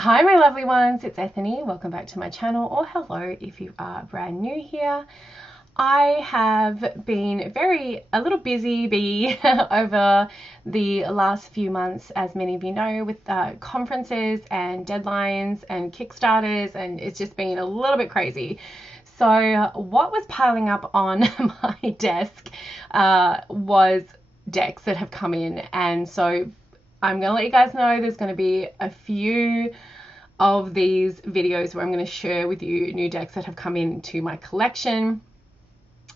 Hi my lovely ones, it's Ethony. Welcome back to my channel, or hello if you are brand new here. I have been a little busy bee over the last few months, as many of you know, with conferences and deadlines and Kickstarters, and it's just been a little bit crazy. So what was piling up on my desk was decks that have come in, and so I'm going to let you guys know there's going to be a few of these videos where I'm going to share with you new decks that have come into my collection.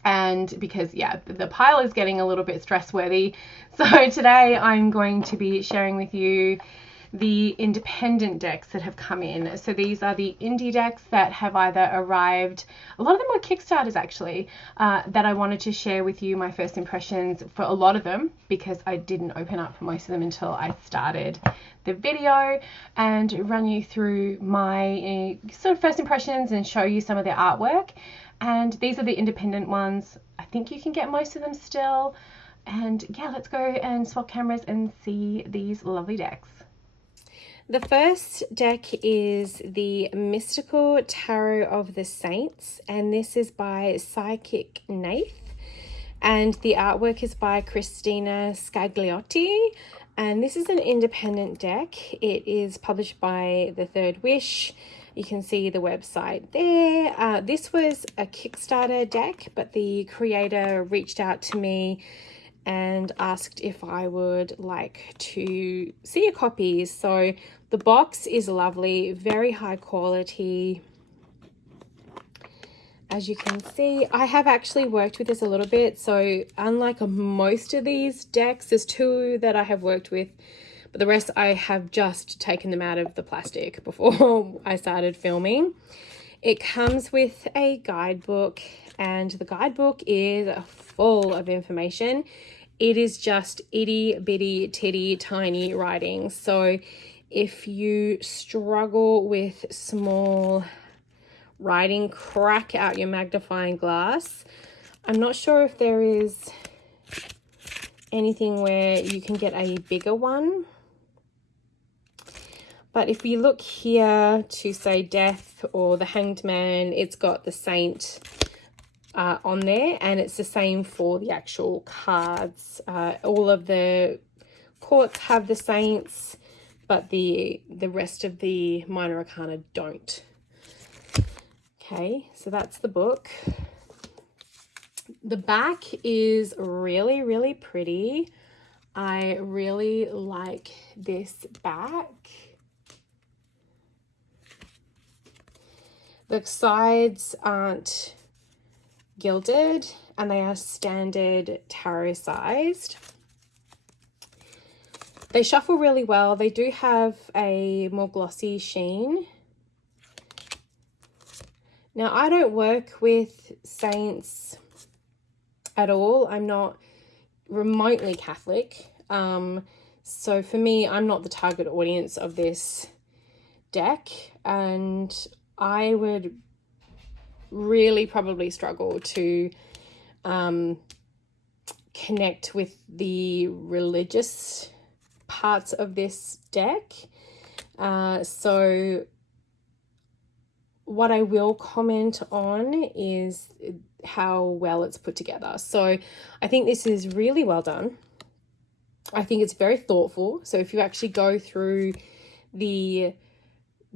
And because, yeah, the pile is getting a little bit stress worthy. So today I'm going to be sharing with you the independent decks that have come in. So these are the indie decks that have either arrived, a lot of them were Kickstarters actually, that I wanted to share with you my first impressions for a lot of them, because I didn't open up most of them until I started the video, and run you through my sort of first impressions and show you some of the artwork. And these are the independent ones. I think you can get most of them still. And yeah, let's go and swap cameras and see these lovely decks. The first deck is the Mystical Tarot of the Saints, and this is by Psychic Nath, and the artwork is by Christina Scagliotti, and this is an independent deck. It is published by The Third Wish. You can see the website there. This was a Kickstarter deck, but the creator reached out to me and asked if I would like to see a copy. So the box is lovely, very high quality. As you can see, I have actually worked with this a little bit. So unlike most of these decks, there's two that I have worked with, but the rest I have just taken them out of the plastic before I started filming. It comes with a guidebook, and the guidebook is full of information. It is just itty bitty titty tiny writing. So if you struggle with small writing, crack out your magnifying glass. I'm not sure if there is anything where you can get a bigger one. But if you look here to say Death or the Hanged Man, it's got the Saint on there, and it's the same for the actual cards. All of the courts have the Saints, but the rest of the minor arcana don't. Okay, so that's the book. The back is really, really pretty. I really like this back. The sides aren't gilded, and they are standard tarot sized. They shuffle really well. They do have a more glossy sheen. Now, I don't work with saints at all. I'm not remotely Catholic. So for me, I'm not the target audience of this deck, and I would really probably struggle to connect with the religious parts of this deck. So what I will comment on is how well it's put together. So I think this is really well done. I think it's very thoughtful. So if you actually go through the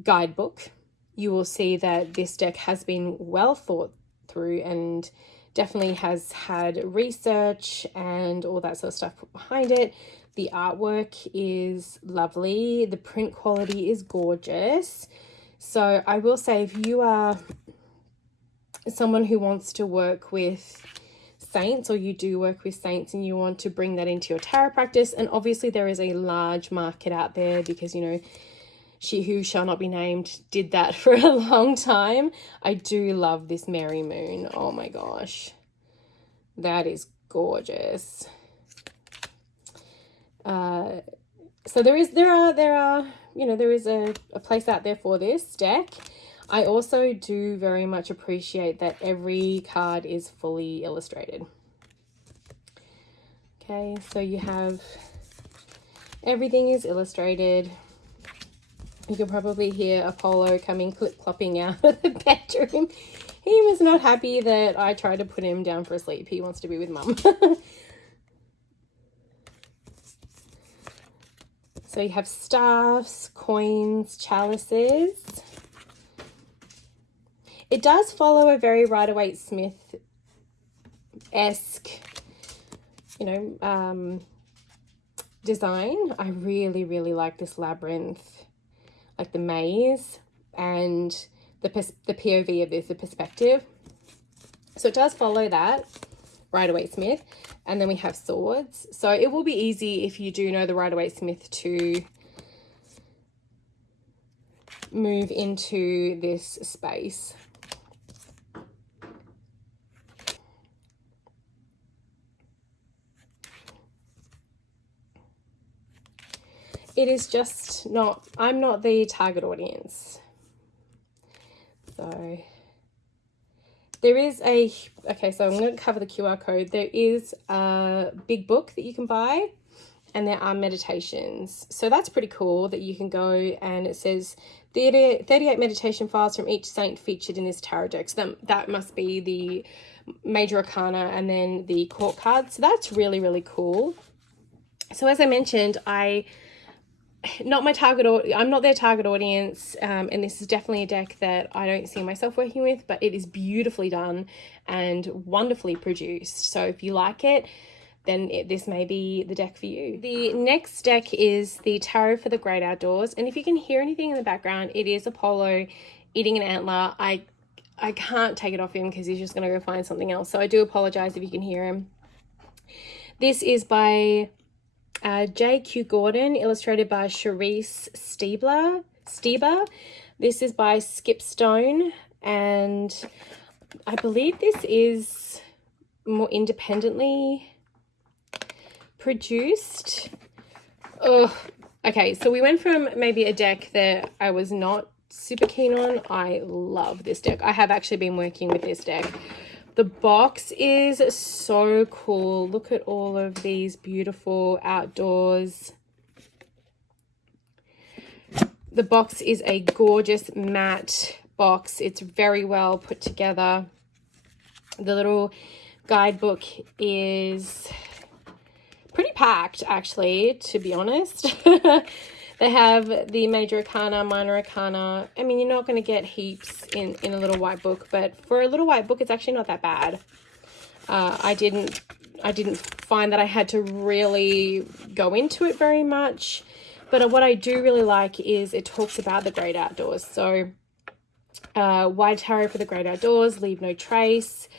guidebook, you will see that this deck has been well thought through and definitely has had research and all that sort of stuff put behind it. The artwork is lovely. The print quality is gorgeous. So I will say, if you are someone who wants to work with saints, or you do work with saints and you want to bring that into your tarot practice, and obviously there is a large market out there, because, you know, She Who Shall Not Be Named did that for a long time. I do love this Mary Moon. Oh my gosh. That is gorgeous. So there is a place out there for this deck. I also do very much appreciate that every card is fully illustrated. Okay, so you have everything is illustrated. You can probably hear Apollo coming clip-clopping out of the bedroom. He was not happy that I tried to put him down for a sleep. He wants to be with mum. So you have staffs, coins, chalices. It does follow a very Rider-Waite-Smith-esque, design. I really, really like this labyrinth, like the maze and the POV of this, the perspective. So it does follow that, Rider-Waite-Smith. And then we have swords. So it will be easy if you do know the Rider-Waite-Smith to move into this space. It is just not, I'm not the target audience. So there is okay, so I'm going to cover the QR code. There is a big book that you can buy, and there are meditations. So that's pretty cool that you can go, and it says 38 meditation files from each saint featured in this tarot deck. So that must be the major arcana and then the court cards. So that's really, really cool. So as I mentioned, I'm not their target audience, and this is definitely a deck that I don't see myself working with, but it is beautifully done and wonderfully produced. So if you like it, then this may be the deck for you. The next deck is the Tarot for the Great Outdoors, and if you can hear anything in the background, it is Apollo eating an antler. I can't take it off him because he's just going to go find something else, so I do apologize if you can hear him. This is by J.Q. Gordon, illustrated by Charisse Stieber. This is by Skip Stone, and I believe this is more independently produced. Oh, okay, so we went from maybe a deck that I was not super keen on. I love this deck. I have actually been working with this deck. The box is so cool. Look at all of these beautiful outdoors. The box is a gorgeous matte box. It's very well put together. The little guidebook is pretty packed, actually, to be honest. They have the major arcana, minor arcana. I mean, you're not going to get heaps in a little white book, but for a little white book, it's actually not that bad. I didn't find that I had to really go into it very much, but what I do really like is it talks about the great outdoors. So wide tarot for the great outdoors, leave no trace,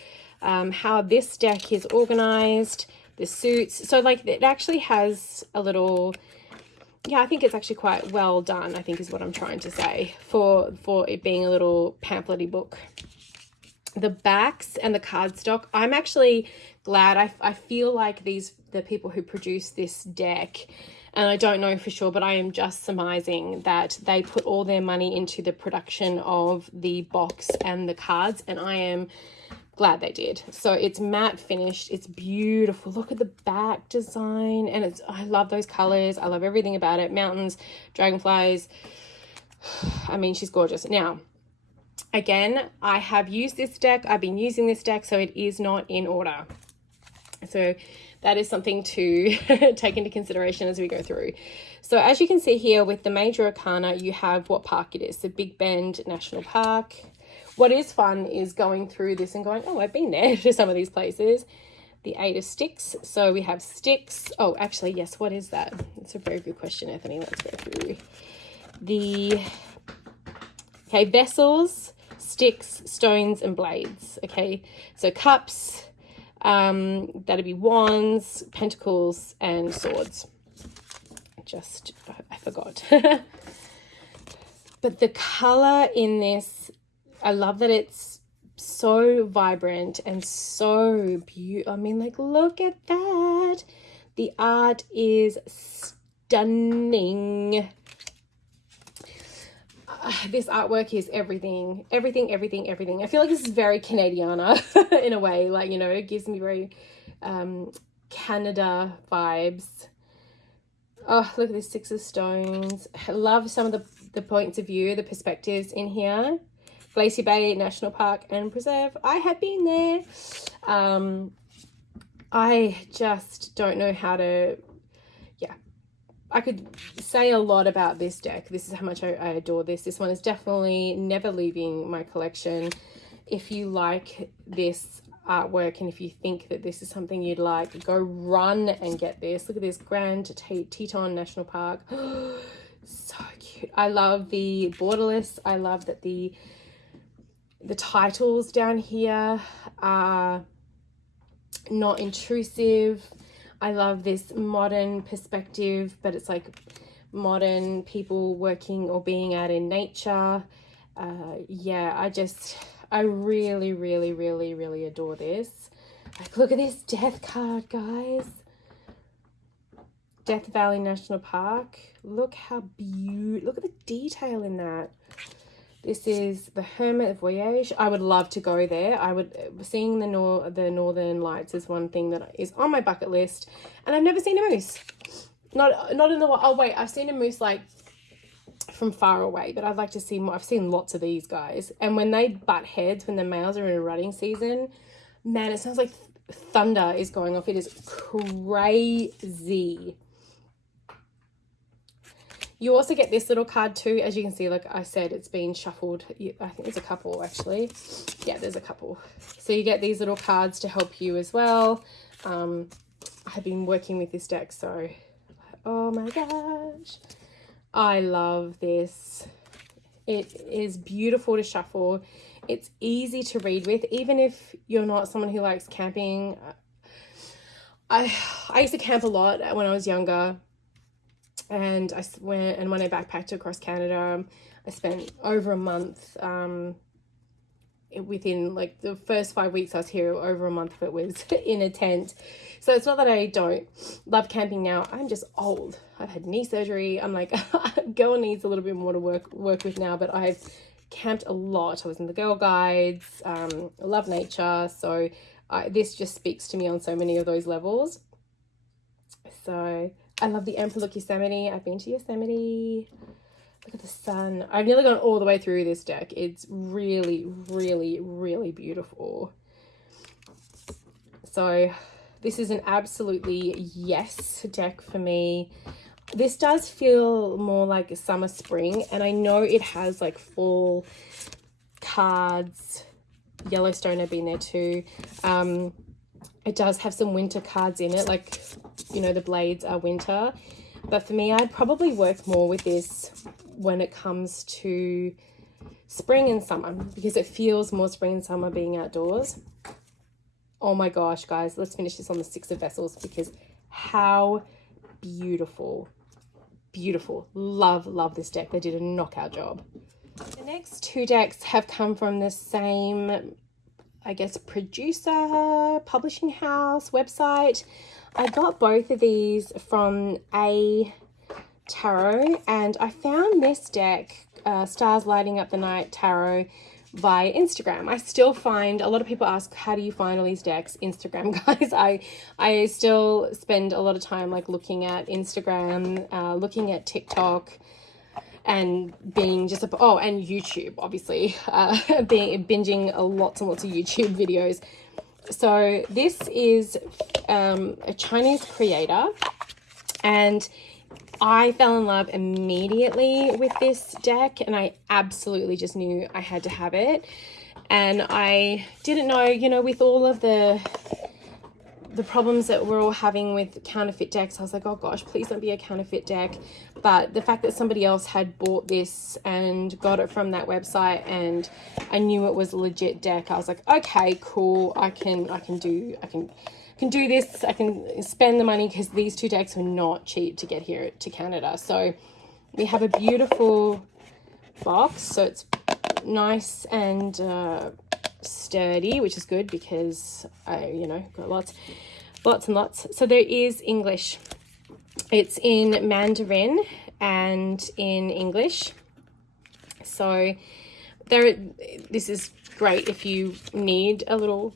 how this deck is organized, the suits. So like it actually has a little, yeah, I think it's actually quite well done, I think is what I'm trying to say, for it being a little pamphlet-y book. The backs and the cardstock, I'm actually glad. I feel like the people who produce this deck, and I don't know for sure, but I am just surmising that they put all their money into the production of the box and the cards, and I am glad they did. So it's matte finished, it's beautiful. Look at the back design, and I love those colors. I love everything about it. Mountains, dragonflies. I mean, she's gorgeous. Now, again, I have used this deck. I've been using this deck, so it is not in order. So that is something to take into consideration as we go through. So as you can see here with the major arcana, you have what park it is. The Big Bend National Park. What is fun is going through this and going, oh, I've been there to some of these places. The 8 of Sticks. So we have sticks. Oh, actually, yes, what is that? It's a very good question, Ethony. Let's go through. Okay, vessels, sticks, stones, and blades. Okay, so cups, that'd be wands, pentacles, and swords. I forgot. But the color in this, I love that it's so vibrant and so beautiful. I mean, like, look at that. The art is stunning. This artwork is everything. I feel like this is very Canadiana in a way. Like, you know, it gives me very Canada vibes. Oh, look at this 6 of stones. I love some of the the points of view, the perspectives in here. Glacier Bay National Park and Preserve. I have been there. I just don't know how to, yeah. I could say a lot about this deck. This is how much I adore this. This one is definitely never leaving my collection. If you like this artwork and if you think that this is something you'd like, go run and get this. Look at this, Grand Teton National Park. So cute. I love the borderless. I love that the titles down here are not intrusive. I love this modern perspective, but it's like modern people working or being out in nature. Yeah, I really, really, really, really adore this. Like, look at this death card, guys. Death Valley National Park. Look how beautiful. Look at the detail in that. This is the Hermit Voyage. I would love to go there. Seeing the Northern Lights is one thing that is on my bucket list, and I've never seen a moose. Not in the, oh wait, I've seen a moose like from far away, but I'd like to see more. I've seen lots of these guys, and when they butt heads, when the males are in a rutting season, man, it sounds like thunder is going off. It is crazy. You also get this little card too. As you can see, like I said, it's been shuffled. I think there's a couple actually. Yeah, there's a couple. So you get these little cards to help you as well. I've been working with this deck, so oh my gosh. I love this. It is beautiful to shuffle. It's easy to read with, even if you're not someone who likes camping. I used to camp a lot when I was younger. And when I backpacked across Canada, I spent over a month, within like the first 5 weeks I was here, over a month of it was in a tent. So it's not that I don't love camping now. I'm just old. I've had knee surgery. I'm like, girl needs a little bit more to work with now, but I've camped a lot. I was in the Girl Guides. I love nature. So this just speaks to me on so many of those levels. So I love the Emperor. Look, Yosemite. I've been to Yosemite. Look at the sun. I've nearly gone all the way through this deck. It's really, really, really beautiful. So this is an absolutely yes deck for me. This does feel more like a summer, spring, and I know it has like fall cards. Yellowstone, I've been there too. It does have some winter cards in it, like, you know, the blades are winter. But for me, I'd probably work more with this when it comes to spring and summer, because it feels more spring and summer being outdoors. Oh my gosh, guys, let's finish this on the Six of Vessels, because how beautiful. Beautiful. Love this deck. They did a knockout job. The next two decks have come from the same, I guess, producer, publishing house, website. I got both of these from A Tarot, and I found this deck, Stars Lighting Up the Night Tarot, via Instagram. I still find a lot of people ask, how do you find all these decks? Instagram, guys. I still spend a lot of time like looking at Instagram, looking at TikTok, and being just and YouTube, obviously, binging lots and lots of YouTube videos. So this is a Chinese creator, and I fell in love immediately with this deck, and I absolutely just knew I had to have it. And I didn't know, you know, with all of the problems that we're all having with counterfeit decks, I was like, oh gosh, please don't be a counterfeit deck. But the fact that somebody else had bought this and got it from that website, and I knew it was a legit deck, I was like, okay, cool, I can do this. I can spend the money, because these two decks are not cheap to get here to Canada. So we have a beautiful box, so it's nice and sturdy, which is good, because I, you know, got lots and lots. So there is English. It's in Mandarin and in English. So this is great if you need a little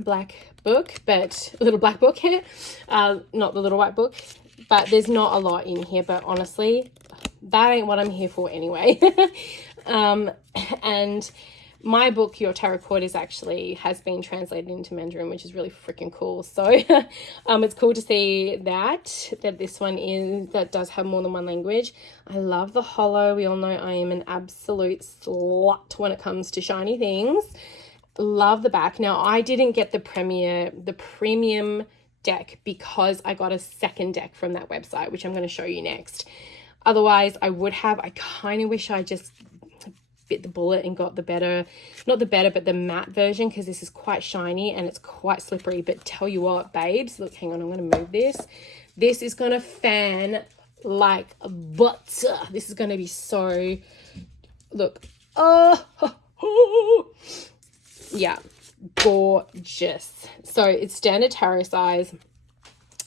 black book, but a little black book here, not the little white book, but there's not a lot in here. But honestly, that ain't what I'm here for anyway. And my book, Your Tarot Court, has been translated into Mandarin, which is really freaking cool. So it's cool to see that this one that does have more than one language. I love the holo. We all know I am an absolute slut when it comes to shiny things. Love the back. Now, I didn't get the premium deck because I got a second deck from that website, which I'm going to show you next. Otherwise, I would have. I kind of wish I just bit the bullet and got but the matte version, because this is quite shiny and it's quite slippery. But tell you what, babes, look, hang on, I'm going to move this. This is going to fan like butter. This is going to be so, look, yeah, gorgeous. So it's standard tarot size,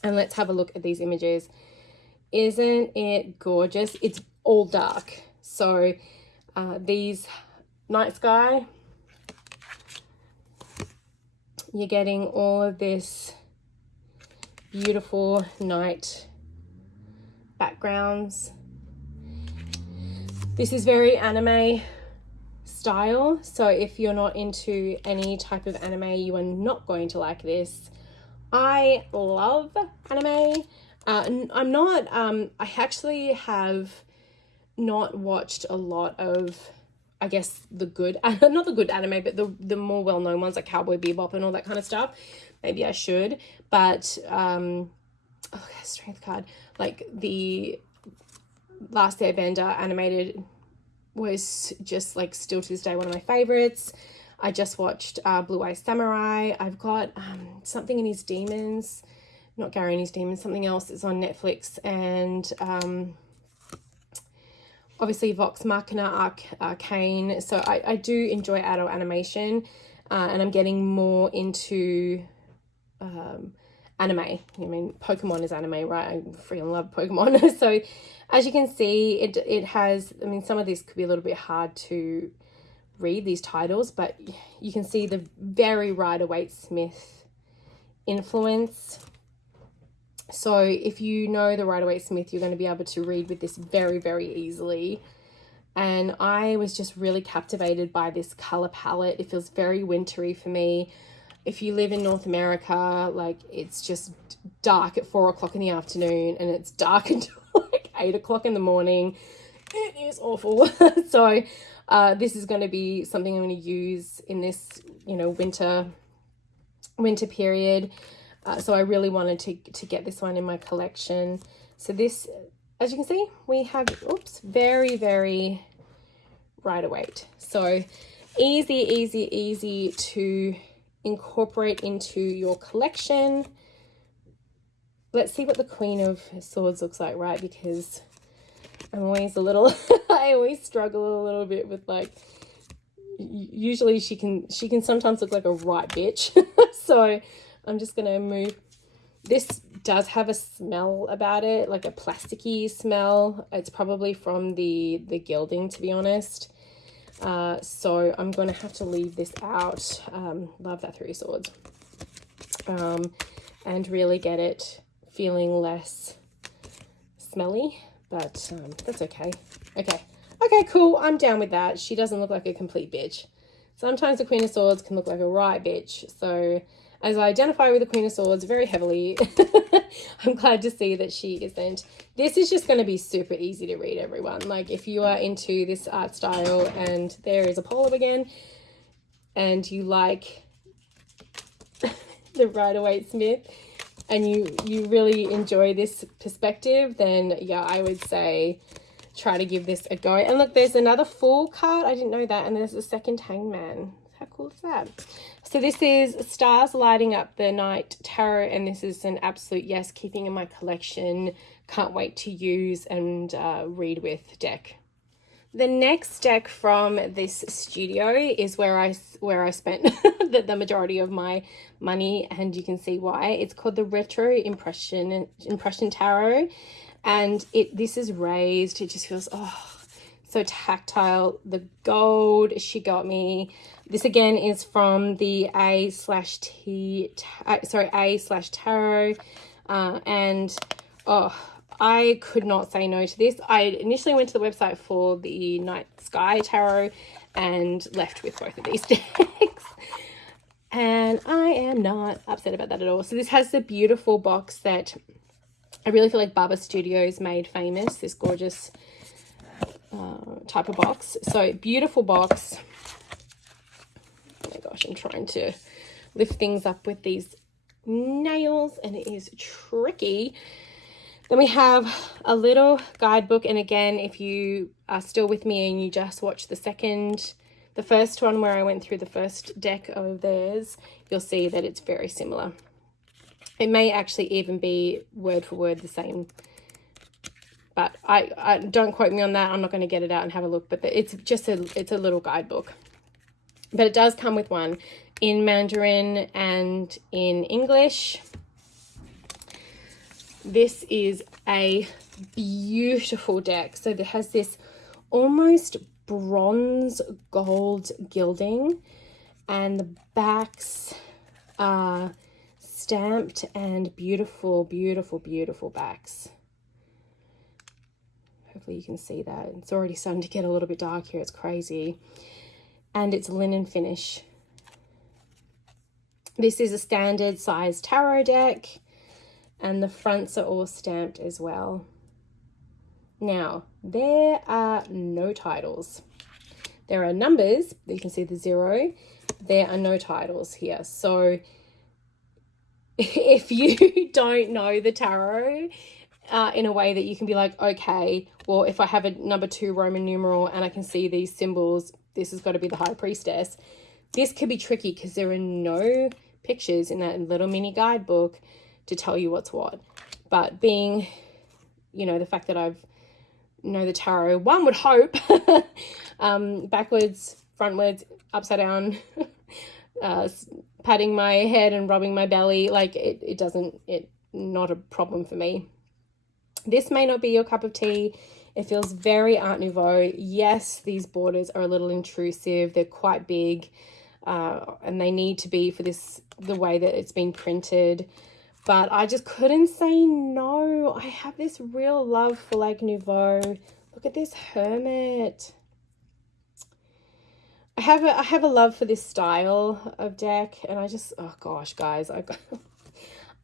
and let's have a look at these images. Isn't it gorgeous? It's all dark. So these night sky, you're getting all of this beautiful night backgrounds. This is very anime style, so if you're not into any type of anime, you are not going to like this. I love anime. I'm not, I actually have not watched a lot of, I guess, the good, not the good anime, but the more well-known ones like Cowboy Bebop and all that kind of stuff. Maybe I should, but, strength card, like the Last Airbender animated was just like still to this day one of my favorites. I just watched Blue Eye Samurai. I've got something in his demons, not Gary and his demons, something else that's on Netflix, and obviously Vox Machina, Arcane. So I do enjoy adult animation, and I'm getting more into anime. I mean, Pokemon is anime, right? I freaking love Pokemon. So as you can see, it has, I mean, some of this could be a little bit hard to read, these titles, but you can see the very Rider-Waite-Smith influence. So if you know the Rider-Waite-Smith, you're going to be able to read with this very, very easily. And I was just really captivated by this color palette. It feels very wintry for me. If you live in North America, like, it's just dark at 4 o'clock in the afternoon, and it's dark until like 8 o'clock in the morning. It is awful. So this is going to be something I'm going to use in this, you know, winter period. So I really wanted to get this one in my collection. So this, as you can see, we have, very, very Rider-Waite. So easy to incorporate into your collection. Let's see what the Queen of Swords looks like, right? Because I'm always I always struggle a little bit with, like, usually she can sometimes look like a right bitch. So I'm just going to move. This does have a smell about it, like a plasticky smell. It's probably from the gilding, to be honest. So I'm going to have to leave this out. Love that Three of Swords. And really get it feeling less smelly, but that's okay. Okay, cool. I'm down with that. She doesn't look like a complete bitch. Sometimes the Queen of Swords can look like a right bitch. So as I identify with the Queen of Swords very heavily, I'm glad to see that she isn't. This is just going to be super easy to read, everyone. Like, if you are into this art style, and there is a poll again, and you like the Rider-Waite-Smith, and you really enjoy this perspective, then yeah, I would say try to give this a go. And look, there's another Fool card. I didn't know that. And there's a second Hangman. How cool is that? So this is Stars Lighting Up the Night Tarot, and this is an absolute yes, keeping in my collection. Can't wait to use and read with deck. The next deck from this studio is where I spent the majority of my money, and you can see why. It's called the Retro Impression Tarot, and this is raised. It just feels so tactile. The gold she got me. This again is from the A/Tarot, and I could not say no to this. I initially went to the website for the Night Sky Tarot and left with both of these decks. And I am not upset about that at all. So this has the beautiful box that I really feel like Baba Studios made famous, this gorgeous type of box. So beautiful box. Oh my gosh, I'm trying to lift things up with these nails and it is tricky. Then we have a little guidebook, and again, if you are still with me and you just watched the first one where I went through the first deck of theirs, you'll see that it's very similar. It may actually even be word for word the same, but I don't quote me on that. I'm not going to get it out and have a look, but it's a little guidebook. But it does come with one in Mandarin and in English. This is a beautiful deck. So it has this almost bronze gold gilding, and the backs are stamped and beautiful, beautiful, beautiful backs. Hopefully you can see that. It's already starting to get a little bit dark here. It's crazy. And it's linen finish. This is a standard size tarot deck, and the fronts are all stamped as well. Now, there are no titles. There are numbers. You can see the 0. There are no titles here. So if you don't know the tarot in a way that you can be like, okay, well, if I have a number 2 Roman numeral and I can see these symbols, this has got to be the High Priestess. This could be tricky because there are no pictures in that little mini guidebook to tell you what's what. But being, you know, the fact that I've know the tarot, one would hope, backwards, frontwards, upside down, patting my head and rubbing my belly, like it not a problem for me. This may not be your cup of tea. It feels very Art Nouveau. Yes, these borders are a little intrusive. They're quite big, and they need to be for this, the way that it's been printed. But I just couldn't say no. I have this real love for like Nouveau. Look at this Hermit. I have a love for this style of deck, and I just, oh gosh, guys, I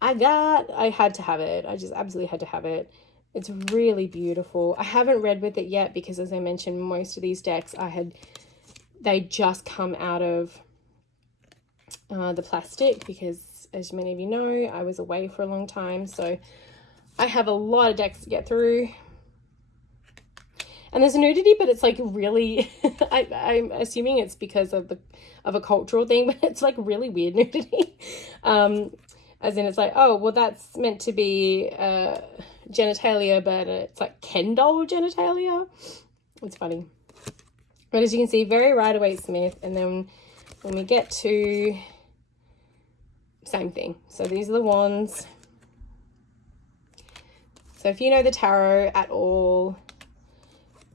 had to have it. I just absolutely had to have it. It's really beautiful. I haven't read with it yet because, as I mentioned, most of these decks they just come out of the plastic because, as many of you know, I was away for a long time, so I have a lot of decks to get through. And there's nudity, but it's like really, I'm assuming it's because of a cultural thing, but it's like really weird nudity. As in, it's like, oh, well, that's meant to be genitalia, but it's like Ken doll genitalia. It's funny. But as you can see, very Rider-Waite-Smith, and then when we get to same thing. So these are the wands. So if you know the tarot at all,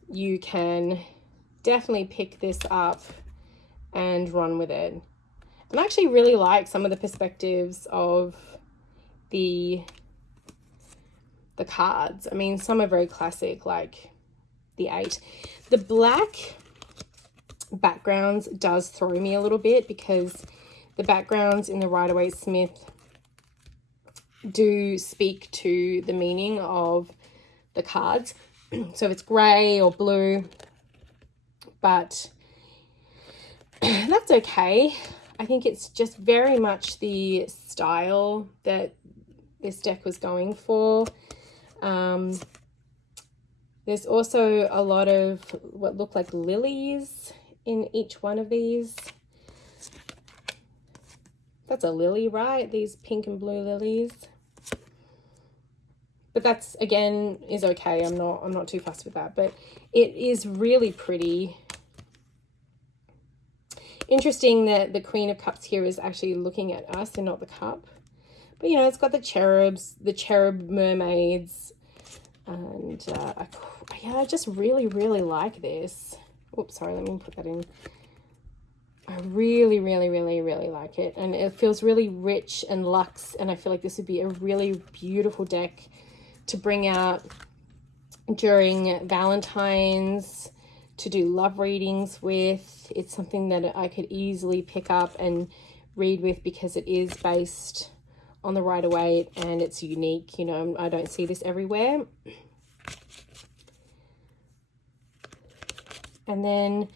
you can definitely pick this up and run with it. And I actually really like some of the perspectives of the cards. I mean, some are very classic, like the 8. The black backgrounds does throw me a little bit because the backgrounds in the Rider-Waite-Smith do speak to the meaning of the cards. So it's grey or blue, but that's okay. I think it's just very much the style that this deck was going for. There's also a lot of what look like lilies in each one of these. That's a lily, right? These pink and blue lilies. But that's, again, is okay. I'm not too fussed with that. But it is really pretty. Interesting that the Queen of Cups here is actually looking at us and not the cup. But, you know, it's got the cherubs, the cherub mermaids. And, yeah, I just really, really like this. Oops, sorry, let me put that in. I really, really, really, really like it. And it feels really rich and luxe. And I feel like this would be a really beautiful deck to bring out during Valentine's, to do love readings with. It's something that I could easily pick up and read with because it is based on the Rider-Waite and it's unique. You know, I don't see this everywhere. And then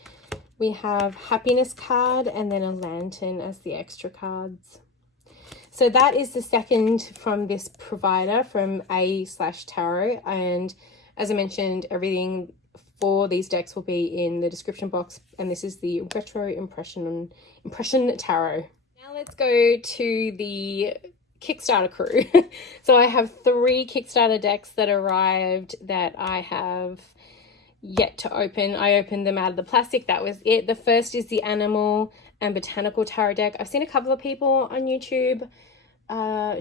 we have happiness card and then a lantern as the extra cards. So that is the second from this provider, from A/Tarot. And as I mentioned, everything for these decks will be in the description box. And this is the Retro Impression Tarot. Now let's go to the Kickstarter crew. So I have 3 Kickstarter decks that arrived that I have yet to open. I opened them out of the plastic. That was it. The first is the Animal and Botanical Tarot deck. I've seen a couple of people on YouTube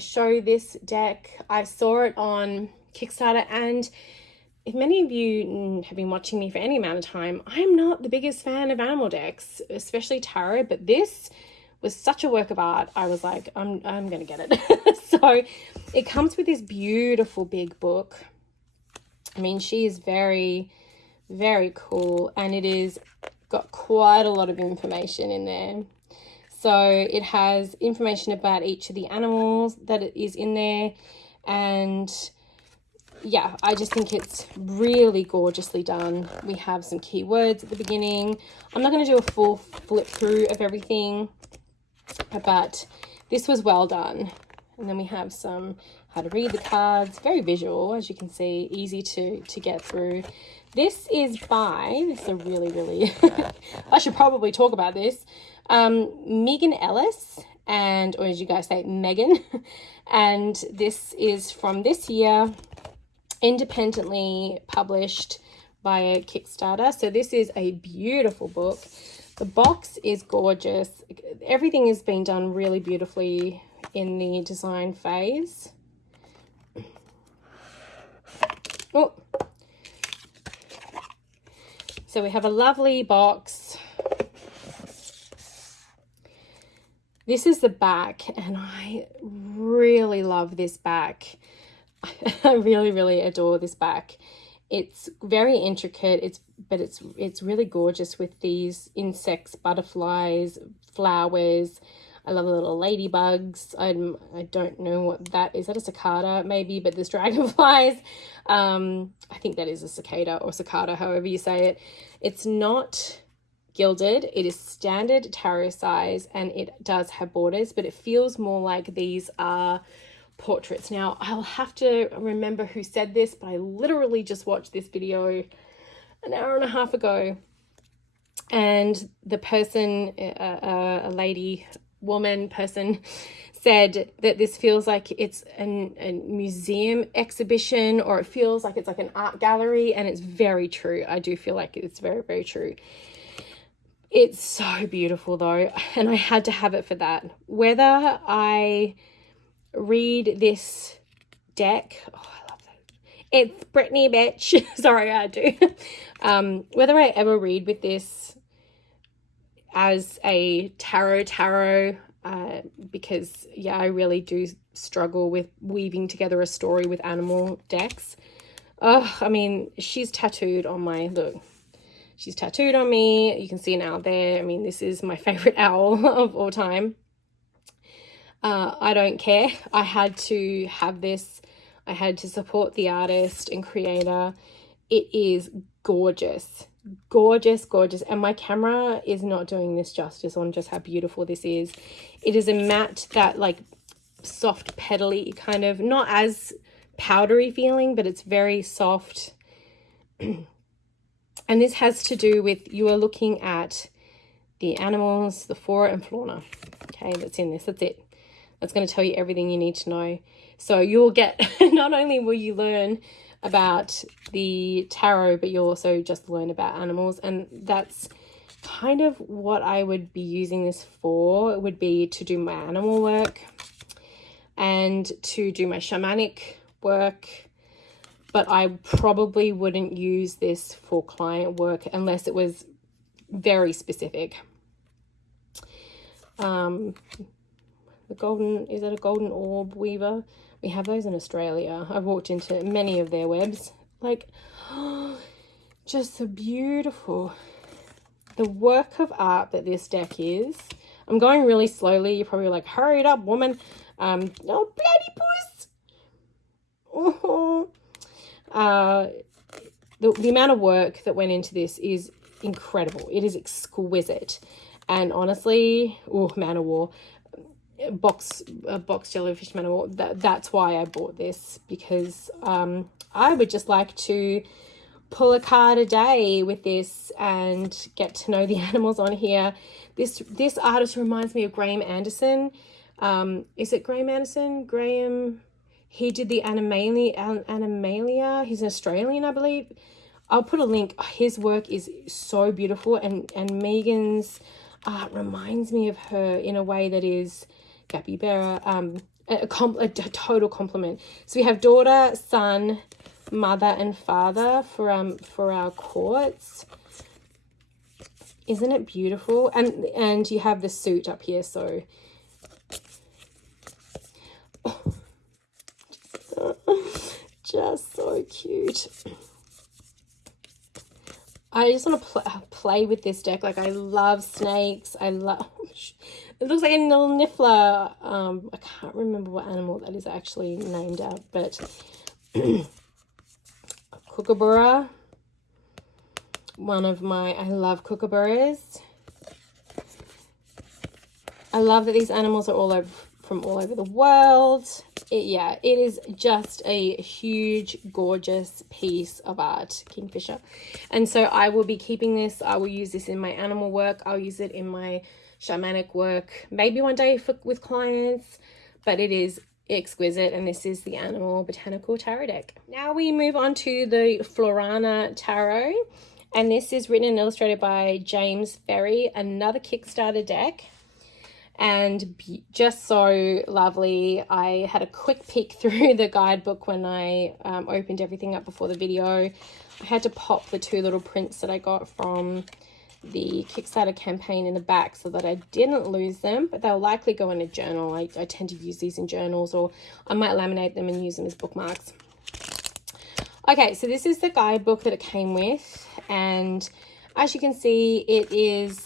show this deck. I saw it on Kickstarter, and if many of you have been watching me for any amount of time, I'm not the biggest fan of animal decks, especially tarot, but this was such a work of art. I was like, I'm gonna get it. So it comes with this beautiful big book. I mean, she is very, very cool, and it is got quite a lot of information in there. So it has information about each of the animals that it is in there, and yeah, I just think it's really gorgeously done. We have some keywords at the beginning. I'm not going to do a full flip through of everything, but this was well done. And then we have some how to read the cards, very visual, as you can see, easy to get through. This is a really I should probably talk about this, Megan Ellis, and, or as you guys say, Megan. And this is from this year, independently published by a Kickstarter. So this is a beautiful book. The box is gorgeous. Everything has been done really beautifully in the design phase. Oh, so we have a lovely box. This is the back, and I really love this back. I really adore this back. It's very intricate, but it's really gorgeous with these insects, butterflies, flowers. I love the little ladybugs. I don't know what that is. That a cicada maybe, but there's dragonflies. I think that is a cicada or cicada, however you say it. It's not gilded. It is standard tarot size, and it does have borders, but it feels more like these are portraits. Now, I'll have to remember who said this, but I literally just watched this video an hour and a half ago, and the person, a lady, woman, person, said that this feels like it's a museum exhibition, or it feels like it's like an art gallery, and it's very true. I do feel like it's very true. It's so beautiful though, and I had to have it for that. Whether I read this deck, oh, I love that. It's Brittany, bitch. Sorry, I do. Whether I ever read with this as a tarot, because yeah, I really do struggle with weaving together a story with animal decks. Oh, I mean, she's tattooed on my, look. She's tattooed on me. You can see an owl there. I mean, this is my favorite owl of all time. I don't care. I had to have this. I had to support the artist and creator. It is gorgeous. Gorgeous. And my camera is not doing this justice on just how beautiful this is. It is a matte, that like soft petally kind of, not as powdery feeling, but it's very soft. And this has to do with, you are looking at the animals, the flora and fauna. Okay, that's in this. That's it. That's going to tell you everything you need to know. So you'll get, not only will you learn about the tarot, but you'll also just learn about animals. And that's kind of what I would be using this for. It would be to do my animal work and to do my shamanic work. But I probably wouldn't use this for client work unless it was very specific. the golden, is it a golden orb weaver? We have those in Australia. I've walked into many of their webs. Like, just so beautiful. The work of art that this deck is. I'm going really slowly. You're probably like, hurry it up, woman. Oh, bloody puss. Oh. The amount of work that went into this is incredible. It is exquisite. And honestly, oh, Man of War, box jellyfish Man of War, that's why I bought this, because I would just like to pull a card a day with this and get to know the animals on here. This artist reminds me of Graham Anderson. Is it Graham Anderson? Graham, he did the Animalia. He's an Australian, I believe. I'll put a link. His work is so beautiful, and Megan's art reminds me of her in a way that is capybara, a total compliment. So we have daughter, son, mother, and father for our quartz. Isn't it beautiful? And you have the suit up here, so just so cute. I just want to play with this deck. Like, I love snakes. It looks like a little niffler. I can't remember what animal that is actually named out, but kookaburra. I love kookaburras. I love that these animals are from all over the world. It is just a huge, gorgeous piece of art, Kingfisher. And so I will be keeping this. I will use this in my animal work. I'll use it in my shamanic work, maybe one day with clients, but it is exquisite. And this is the Animal Botanical Tarot deck. Now we move on to the Florana Tarot. And this is written and illustrated by James Ferry, another Kickstarter deck. And just so lovely. I had a quick peek through the guidebook when I opened everything up before the video. I had to pop the two little prints that I got from the Kickstarter campaign in the back so that I didn't lose them, but they'll likely go in a journal. I tend to use these in journals, or I might laminate them and use them as bookmarks. Okay, so this is the guidebook that it came with, and as you can see, it is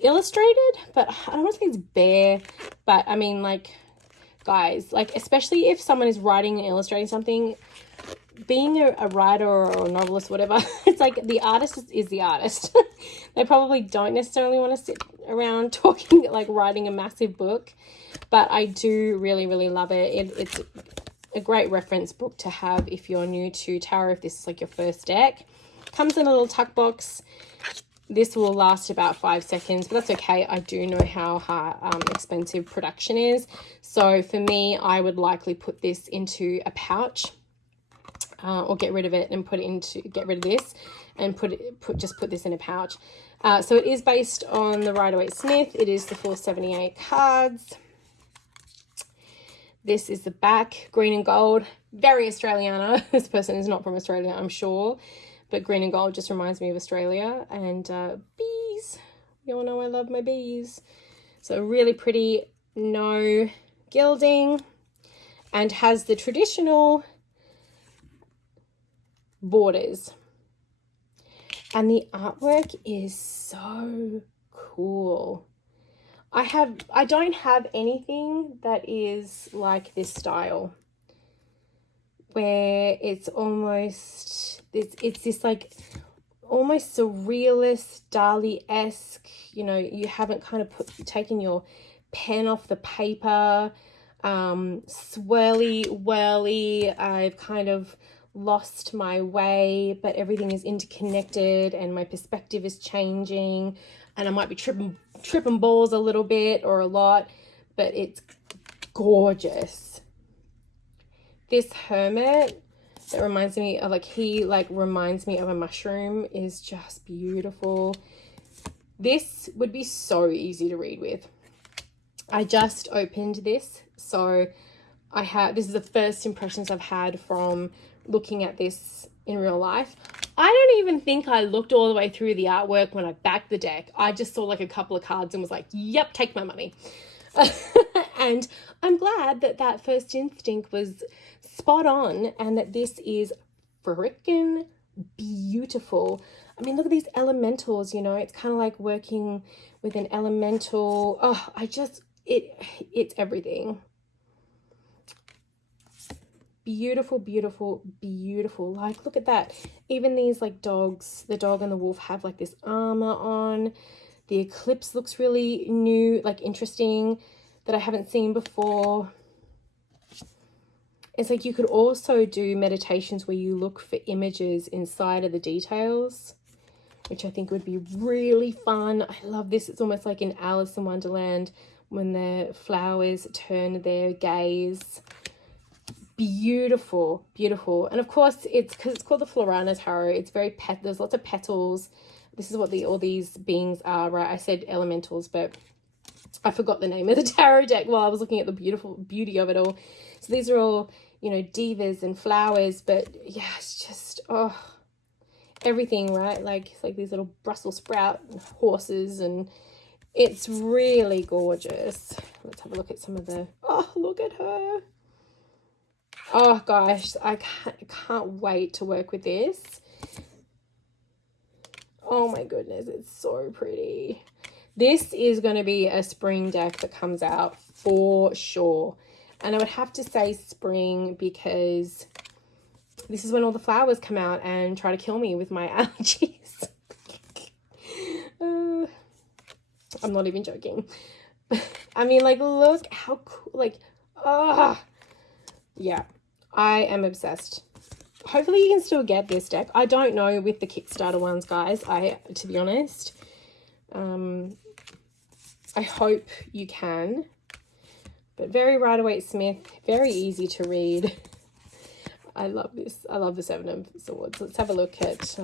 illustrated, but I don't want to say it's bare, but I mean, like, guys, like, especially if someone is writing and illustrating something, being a writer or a novelist, whatever, it's like the artist is the artist. They probably don't necessarily want to sit around talking, like writing a massive book, but I do really, really love it. It's a great reference book to have if you're new to tarot, if this is like your first deck. Comes in a little tuck box. This will last about 5 seconds, but that's okay. I do know how expensive production is. So for me, I would likely put this into a pouch, or get rid of it and get rid of this and put this in a pouch. So it is based on the Rider-Waite-Smith. It is the full 78 cards. This is the back, green and gold, very Australiana. This person is not from Australia, I'm sure. But green and gold just reminds me of Australia. And bees. You all know I love my bees. So really pretty, no gilding. And has the traditional borders. And the artwork is so cool. I don't have anything that is like this style, where it's almost, it's this like almost surrealist, Dali-esque, you know, you haven't kind of taken your pen off the paper, swirly, whirly, I've kind of lost my way, but everything is interconnected and my perspective is changing, and I might be tripping balls a little bit or a lot, but it's gorgeous. This hermit that reminds me of, like, he like reminds me of a mushroom is just beautiful. This would be so easy to read with. I just opened this, so this is the first impressions I've had from looking at this in real life. I don't even think I looked all the way through the artwork when I backed the deck. I just saw like a couple of cards and was like, yep, take my money. And I'm glad that that first instinct was spot on and that this is freaking beautiful. I mean, look at these elementals, you know, it's kind of like working with an elemental. Oh, it's everything. Beautiful, beautiful, beautiful. Like, look at that. Even these like dogs, the dog and the wolf have like this armor on. The eclipse looks really new, like interesting, that I haven't seen before. It's like you could also do meditations where you look for images inside of the details, which I think would be really fun. I love this. It's almost like in Alice in Wonderland when the flowers turn their gaze. Beautiful, beautiful. And of course, it's because it's called the Florana Tarot. It's very there's lots of petals. This is what all these beings are, right? I said elementals, but I forgot the name of the tarot deck while I was looking at the beautiful beauty of it all. So these are all, you know, divas and flowers, but yeah, it's just, oh, everything, right? Like, it's like these little Brussels sprout horses, and it's really gorgeous. Let's have a look at some of the, oh, look at her. Oh gosh, I can't wait to work with this. Oh my goodness, it's so pretty. This is going to be a spring deck that comes out for sure. And I would have to say spring because this is when all the flowers come out and try to kill me with my allergies. I'm not even joking. I mean, like, look how cool, like, yeah, I am obsessed. Hopefully you can still get this deck. I don't know with the Kickstarter ones, guys. To be honest, I hope you can. But very Rider-Waite-Smith, very easy to read. I love this. I love the Seven of Swords. Let's have a look at,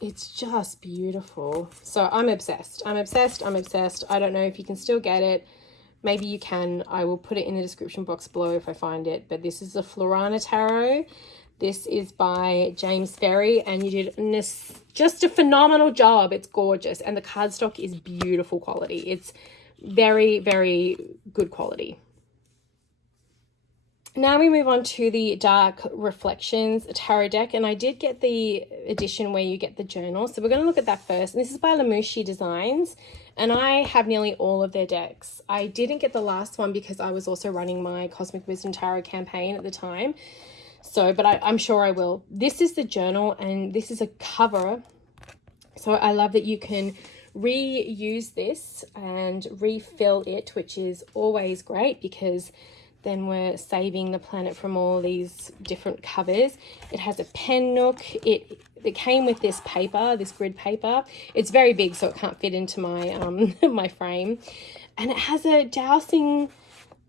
it's just beautiful. So I'm obsessed. I'm obsessed. I'm obsessed. I don't know if you can still get it. Maybe you can. I will put it in the description box below if I find it. But this is the Florana Tarot. This is by James Ferry, and you did just a phenomenal job. It's gorgeous, and the cardstock is beautiful quality. It's very, very good quality. Now we move on to the Dark Reflections Tarot deck, and I did get the edition where you get the journal. So we're going to look at that first. And this is by Lamushi Designs, and I have nearly all of their decks. I didn't get the last one because I was also running my Cosmic Wisdom Tarot campaign at the time. So, but I'm sure I will. This is the journal, and this is a cover. So I love that you can reuse this and refill it, which is always great because then we're saving the planet from all these different covers. It has a pen nook. It came with this paper, this grid paper. It's very big, so it can't fit into my my frame. And it has a dowsing,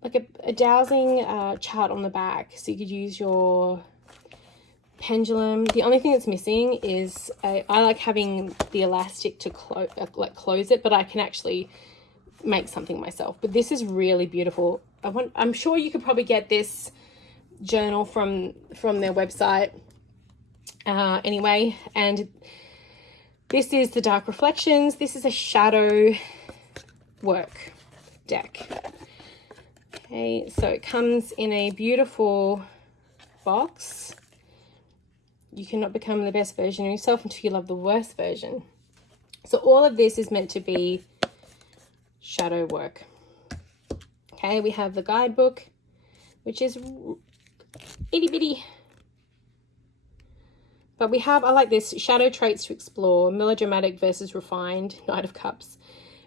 like a dowsing chart on the back, so you could use your pendulum. The only thing that's missing is I like having the elastic to close it, but I can actually make something myself. But this is really beautiful. I'm sure you could probably get this journal from their website anyway. And this is the Dark Reflections. This is a shadow work deck. Okay, so it comes in a beautiful box. You cannot become the best version of yourself until you love the worst version. So all of this is meant to be shadow work. Okay, we have the guidebook, which is itty bitty. But we have, I like this, shadow traits to explore, melodramatic versus refined, Knight of Cups.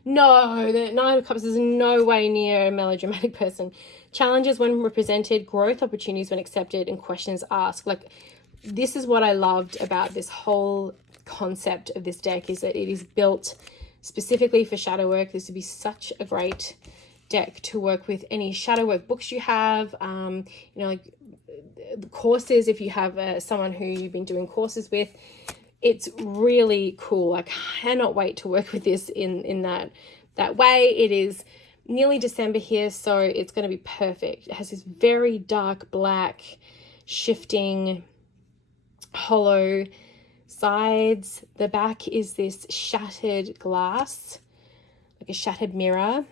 No, the Knight of Cups is no way near a melodramatic person. Challenges when represented, growth opportunities when accepted, and questions asked. Like, this is what I loved about this whole concept of this deck, is that it is built specifically for shadow work. This would be such a great deck to work with any shadow work books you have, you know, like the courses, if you have someone who you've been doing courses with. It's really cool. I cannot wait to work with this in that way. It is nearly December here, so it's going to be perfect. It has this very dark black shifting, hollow sides. The back is this shattered glass, like a shattered mirror,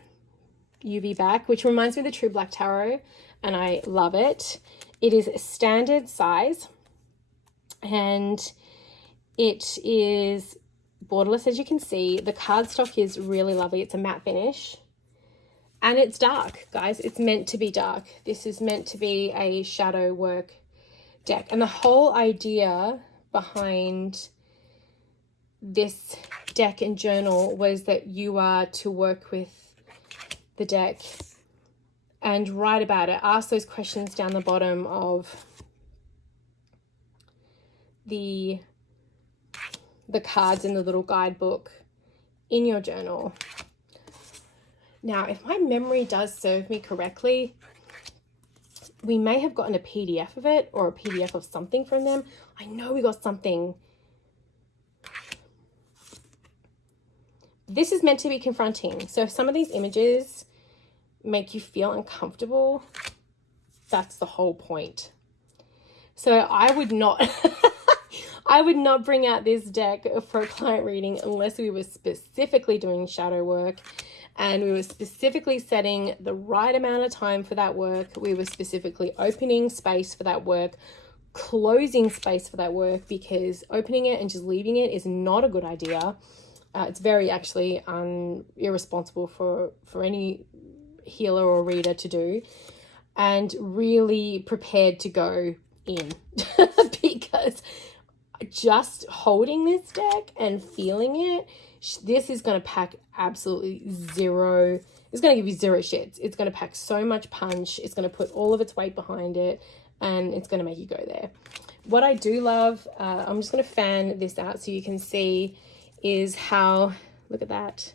UV back, which reminds me of the True Black Tarot, and I love it. It is a standard size, and it is borderless, as you can see. The cardstock is really lovely. It's a matte finish, and it's dark, guys. It's meant to be dark. This is meant to be a shadow work deck, and the whole idea behind this deck and journal was that you are to work with the deck and write about it. Ask those questions down the bottom of the cards in the little guidebook in your journal. Now, if my memory does serve me correctly, we may have gotten a PDF of it, or a PDF of something from them. I know we got something. This is meant to be confronting. So if some of these images make you feel uncomfortable, that's the whole point. So I would not I would not bring out this deck for a client reading unless we were specifically doing shadow work, and we were specifically setting the right amount of time for that work. We were specifically opening space for that work, closing space for that work, because opening it and just leaving it is not a good idea. It's very actually irresponsible for any healer or reader to do, and really prepared to go in because just holding this deck and feeling it, this is going to pack absolutely zero. It's going to give you zero shits. It's going to pack so much punch. It's going to put all of its weight behind it, and it's going to make you go there. What I do love, I'm just going to fan this out so you can see, is how, look at that.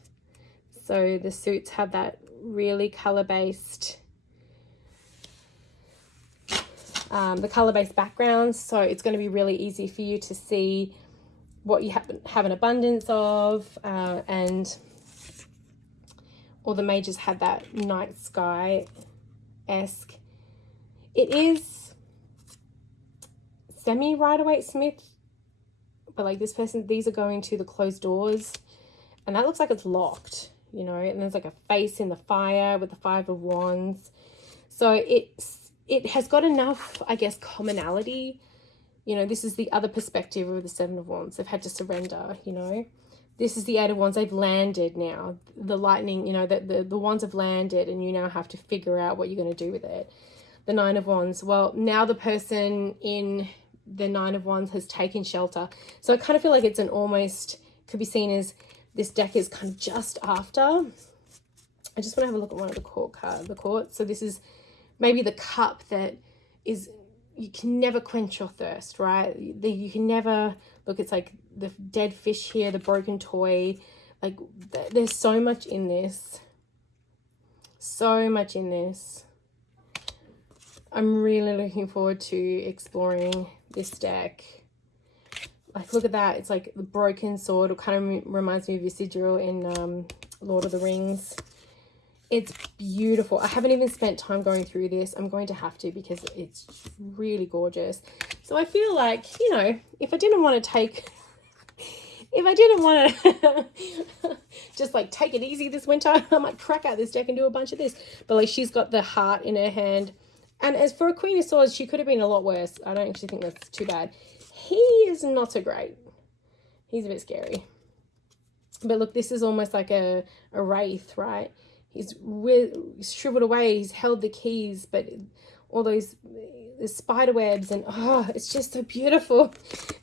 So the suits have that really color-based, the color-based backgrounds. So it's going to be really easy for you to see what you have an abundance of, and all the mages have that night sky-esque. It is semi-Rider-Waite-Smith, but like this person, these are going to the closed doors, and that looks like it's locked, you know, and there's like a face in the fire with the 5 of Wands. So it has got enough, I guess, commonality. You know, this is the other perspective of the 7 of Wands. They've had to surrender, you know. This is the 8 of Wands. They've landed now. The lightning, you know, the wands have landed, and you now have to figure out what you're going to do with it. The 9 of Wands. Well, now the person in the 9 of Wands has taken shelter. So I kind of feel like it's an almost, could be seen as, this deck is kind of just after. I just want to have a look at one of the court cards, the court. So this is maybe the cup that is, you can never quench your thirst, right? You can never, look, it's like the dead fish here, the broken toy. Like, there's so much in this. So much in this. I'm really looking forward to exploring this deck. Like, look at that. It's like the broken sword. It kind of reminds me of Ysidril in Lord of the Rings. It's beautiful. I haven't even spent time going through this. I'm going to have to, because it's really gorgeous. So I feel like, you know, if I didn't want to just like take it easy this winter, I might crack out this deck and do a bunch of this. But like, she's got the heart in her hand. And as for a Queen of Swords, she could have been a lot worse. I don't actually think that's too bad. He is not so great. He's a bit scary. But look, this is almost like a wraith, right? He's shriveled away. He's held the keys, but all those the spider webs, and oh, it's just so beautiful.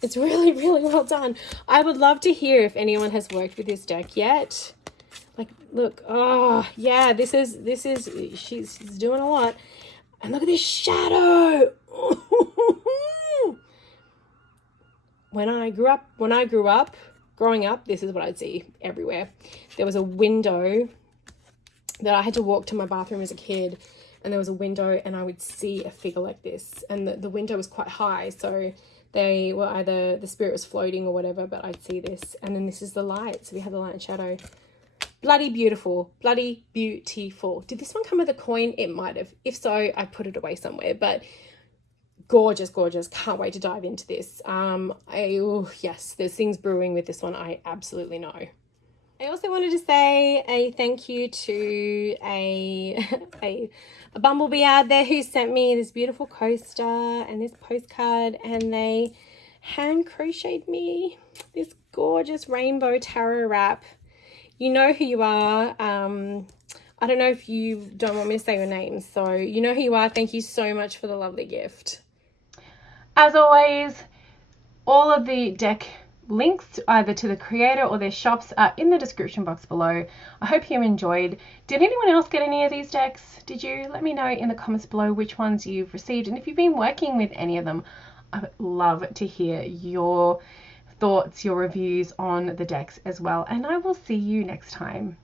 It's really, really well done. I would love to hear if anyone has worked with this deck yet. Like, look, oh yeah, this is she's doing a lot. And look at this shadow. Growing up, this is what I'd see everywhere. There was a window that I had to walk to my bathroom as a kid, and there was a window, and I would see a figure like this, and the window was quite high, so they were either, the spirit was floating or whatever, but I'd see this. And then this is the light, so we have the light and shadow. Bloody beautiful. Bloody beautiful. Did this one come with a coin? It might have. If so, I put it away somewhere, but gorgeous, gorgeous. Can't wait to dive into this. Yes, there's things brewing with this one, I absolutely know. I also wanted to say a thank you to a bumblebee out there who sent me this beautiful coaster and this postcard, and they hand crocheted me this gorgeous rainbow tarot wrap. You know who you are. I don't know if you don't want me to say your name, so you know who you are. Thank you so much for the lovely gift. As always, all of the deck links either to the creator or their shops are in the description box below. I hope you enjoyed. Did anyone else get any of these decks? Did you? Let me know in the comments below which ones you've received, and if you've been working with any of them. I would love to hear your thoughts, your reviews on the decks as well, and I will see you next time.